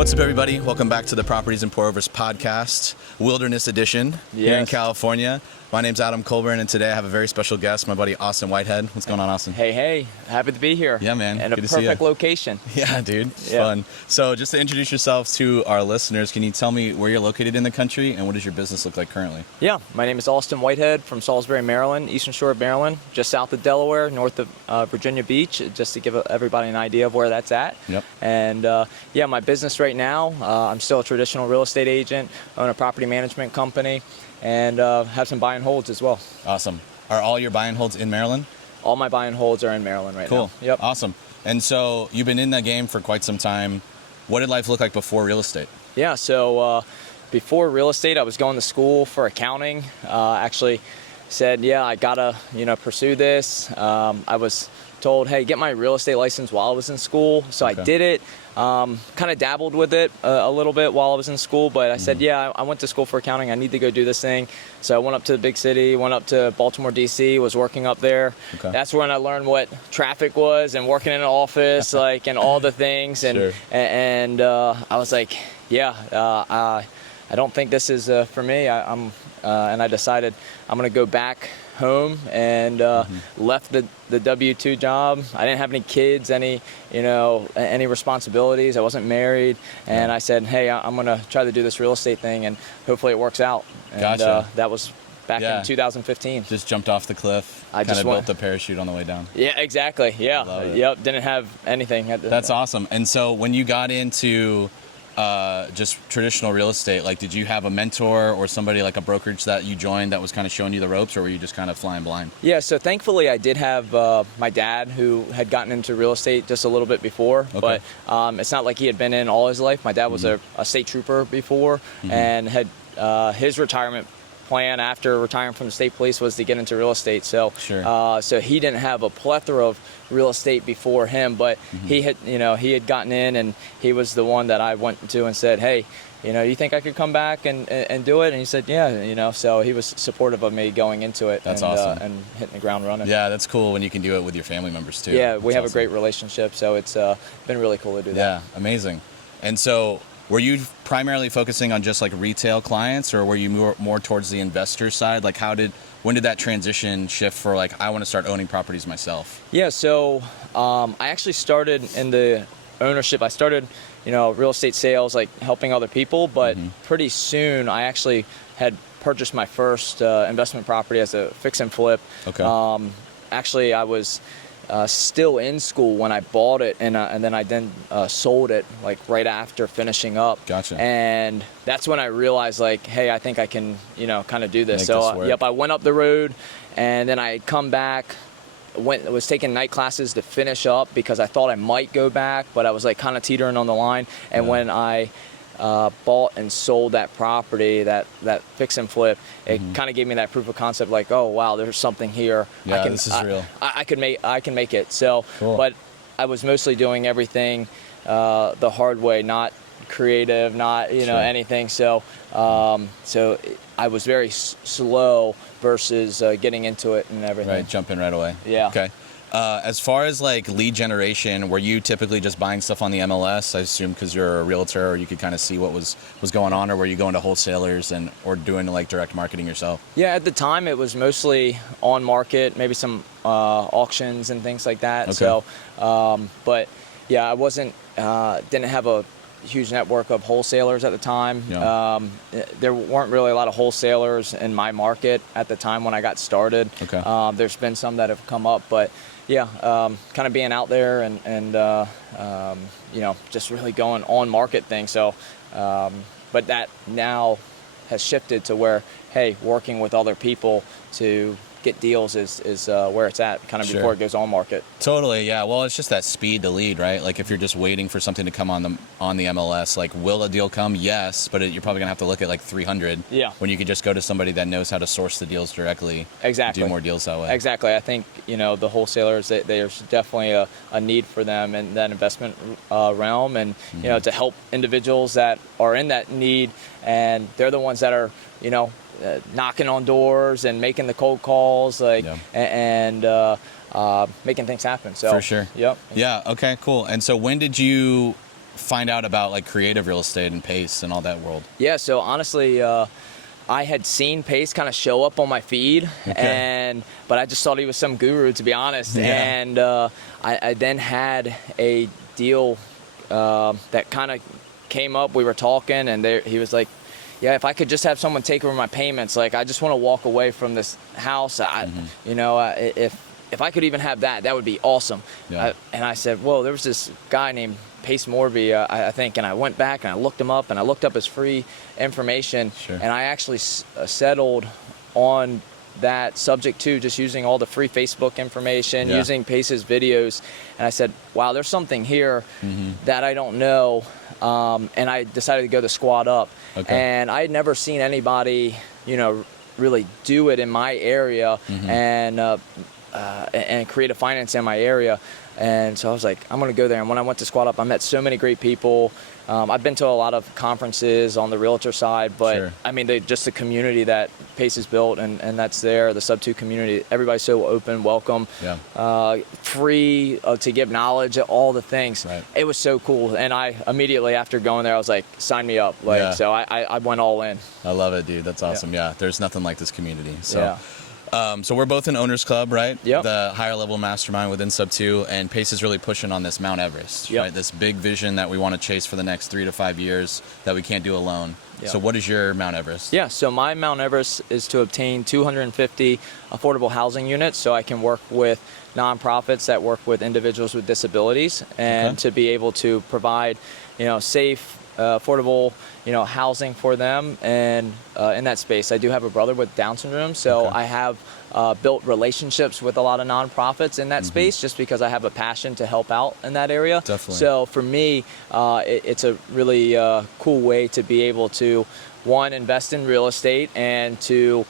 What's up, everybody? Welcome back to the Properties and Pour-Overs podcast, Wilderness Edition, here in California. My name's Adam Colburn, and today I have a very special guest, my buddy Austin Whitehead. What's going on, Austin? Hey, happy to be here. Yeah, man. And a perfect location. Yeah, dude. It's fun. So just to introduce yourself to our listeners, can you tell me where you're located in the country and what does your business look like currently? Yeah, my name is Austin Whitehead from Salisbury, Maryland, Eastern Shore of Maryland, just south of Delaware, north of Virginia Beach, just to give everybody an idea of where that's at. Yep. And my business right now, I'm still a traditional real estate agent, own a property management company, and have some buy and holds as well. Awesome. Are all your buy and holds in Maryland? All my buy and holds are in Maryland right now. Cool. Yep. Awesome. And so you've been in that game for quite some time. What did life look like before real estate? Yeah, so before real estate, I was going to school for accounting. Actually said, I gotta, pursue this. I was told, hey, get my real estate license while I was in school. So I did it. Kind of dabbled with it a little bit while I was in school, but I said, I went to school for accounting. I need to go do this thing. So I went up to the big city, went up to Baltimore, D.C., was working up there. Okay. That's when I learned what traffic was and working in an office, and all the things. And sure. and I was like, I don't think this is for me. And I decided I'm going to go back home and left the W-2 job. I didn't have any kids, any responsibilities. I wasn't married, and I said, hey, I'm going to try to do this real estate thing, and hopefully it works out. And gotcha. That was back in 2015. Just jumped off the cliff. I just built the parachute on the way down. Yeah, exactly. Yeah. Love it. Yep. Didn't have anything. That's awesome. And so when you got into just traditional real estate, did you have a mentor or somebody, like a brokerage that you joined that was kind of showing you the ropes, or were you just kind of flying blind? Yeah, so thankfully I did have my dad, who had gotten into real estate just a little bit before, but it's not like he had been in all his life. My dad was a state trooper before and had his retirement plan after retiring from the state police was to get into real estate. So so he didn't have a plethora of real estate before him, but he had gotten in, and he was the one that I went to and said, hey, you think I could come back and do it? And he said, yeah, so he was supportive of me going into it. That's awesome. And hitting the ground running. Yeah, that's cool when you can do it with your family members too. Yeah, we have awesome. A great relationship, so it's been really cool to do that. Yeah, amazing. And so were you primarily focusing on just retail clients, or were you more towards the investor side? When did that transition shift for I want to start owning properties myself? Yeah, so I actually started in the ownership. I started, real estate sales, helping other people, but pretty soon I actually had purchased my first investment property as a fix and flip. Okay. Actually, I was still in school when I bought it, and then sold it right after finishing up. Gotcha. And that's when I realized hey, I think I can kind of do this. I went up the road, and then I had come back. Was taking night classes to finish up because I thought I might go back, but I was kind of teetering on the line. And when I bought and sold that property, that fix and flip, it kind of gave me that proof of concept, oh wow, there's something here. Yeah, this is real. I can make it. So, cool. But I was mostly doing everything the hard way, not creative, not anything. So so I was very slow versus getting into it and everything. Right, jumping right away. Yeah. Okay. As far as lead generation, were you typically just buying stuff on the MLS? I assume because you're a realtor, or you could kind of see what was going on, or were you going to wholesalers or doing direct marketing yourself? Yeah, at the time it was mostly on market, maybe some auctions and things like that. Okay. So, but yeah, I didn't have a huge network of wholesalers at the time. Yeah. There weren't really a lot of wholesalers in my market at the time when I got started. Okay. There's been some that have come up, but kind of being out there and just really going on market thing. So, but that now has shifted to where, hey, working with other people to get deals is where it's at kind of before it goes on market. Totally, yeah. Well, it's just that speed to lead, right? If you're just waiting for something to come on the MLS, will a deal come? Yes, but you're probably gonna have to look at 300. Yeah. When you could just go to somebody that knows how to source the deals directly. Exactly. Do more deals that way. Exactly. I think the wholesalers, there's definitely a need for them in that investment realm, and to help individuals that are in that need, and they're the ones that are knocking on doors and making the cold calls, and making things happen. So for sure. Yep. Yeah. Okay. Cool. And so when did you find out about like creative real estate and PACE and all that world? Yeah, so honestly, I had seen Pace kind of show up on my feed, but I just thought he was some guru, to be honest. Yeah. And I then had a deal that kind of came up. We were talking, and he was like, yeah, if I could just have someone take over my payments, like I just want to walk away from this house. If I could even have that, that would be awesome. Yeah. And I said, whoa, there was this guy named Pace Morby, I think, and I went back and I looked him up and I looked up his free information, and I actually settled on that subject to just using all the free Facebook information, using Pace's videos, and I said, wow, there's something here that I don't know, and I decided to go the squad up, and I had never seen anybody, really do it in my area, and create a finance in my area. And so I was like, I'm going to go there. And when I went to Squad Up, I met so many great people. I've been to a lot of conferences on the realtor side, but I mean, just the community that Pace has built, and that's there, the Subto community. Everybody's so open, welcome, free to give knowledge, all the things. It was so cool. And I immediately after going there, I was like, sign me up. So I went all in. I love it, dude. That's awesome. Yeah, there's nothing like this community. So. So we're both in Owners Club, right? Yep. The higher level mastermind within Subto, and Pace is really pushing on this Mount Everest, right? This big vision that we want to chase for the next 3 to 5 years that we can't do alone. So what is your Mount Everest? Yeah, so my Mount Everest is to obtain 250 affordable housing units so I can work with nonprofits that work with individuals with disabilities, and to be able to provide, safe, affordable, housing for them, and in that space. I do have a brother with Down syndrome, so I have built relationships with a lot of nonprofits in that space, just because I have a passion to help out in that area. Definitely. So for me, it's a really cool way to be able to, one, invest in real estate, and to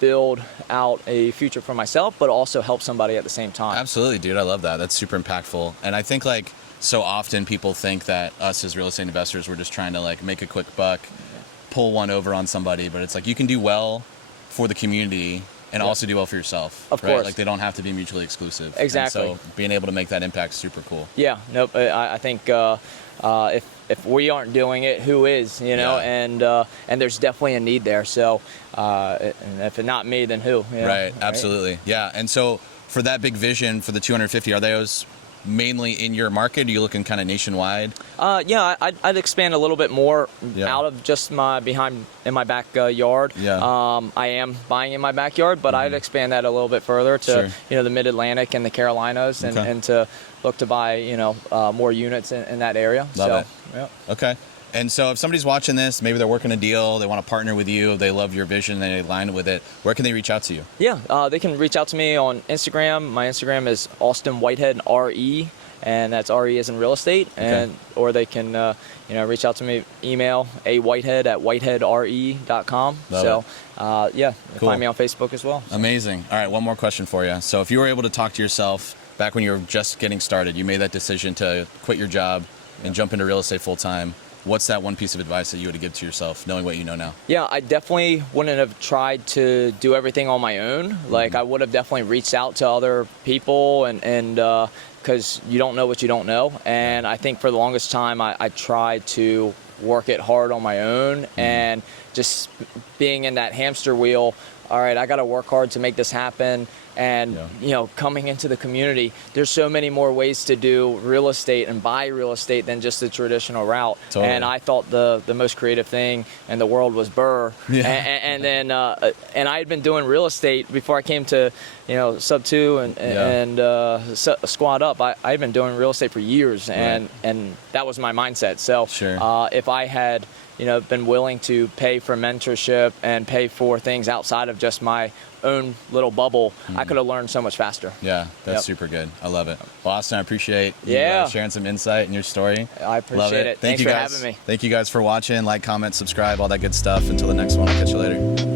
build out a future for myself, but also help somebody at the same time. Absolutely, dude. I love that. That's super impactful. And I think so often people think that us as real estate investors, we're just trying to make a quick buck, pull one over on somebody, but it's like you can do well for the community and also do well for yourself. Of course. Like they don't have to be mutually exclusive. Exactly. And so being able to make that impact is super cool. Yeah, nope. I think if we aren't doing it, who is? And there's definitely a need there. So, and if not me, then who? Right. Absolutely. Yeah. And so for that big vision for the 250, are those mainly in your market? Are you looking kind of nationwide? I'd expand a little bit more out of just in my backyard. I am buying in my backyard, but I'd expand that a little bit further to the Mid-Atlantic and the Carolinas, and to look to buy more units in that area. Love it. Okay. And so if somebody's watching this, maybe they're working a deal, they want to partner with you, they love your vision, they align with it, where can they reach out to you? Yeah, they can reach out to me on Instagram. My Instagram is Austin Whitehead RE, and that's RE as in real estate. Or they can reach out to me, email awhitehead@whiteheadre.com. Cool. Find me on Facebook as well. Amazing. All right, one more question for you. So if you were able to talk to yourself back when you were just getting started, you made that decision to quit your job and jump into real estate full time, what's that one piece of advice that you would give to yourself, knowing what you know now? Yeah, I definitely wouldn't have tried to do everything on my own. I would have definitely reached out to other people, and because you don't know what you don't know. And I think for the longest time, I tried to work it hard on my own, and just being in that hamster wheel. All right, I got to work hard to make this happen. And, coming into the community, there's so many more ways to do real estate and buy real estate than just the traditional route. Totally. And I thought the most creative thing in the world was Burr. And then I had been doing real estate before I came to, Subto and Squad Up. I had been doing real estate for years, and that was my mindset. So if I had, been willing to pay for mentorship and pay for things outside of just my own little bubble, I could have learned so much faster. Yeah, that's super good. I love it. Well, Austin, I appreciate you sharing some insight in your story. I appreciate it. Thanks for having me. Thank you guys for watching. Like, comment, subscribe, all that good stuff. Until the next one, I'll catch you later.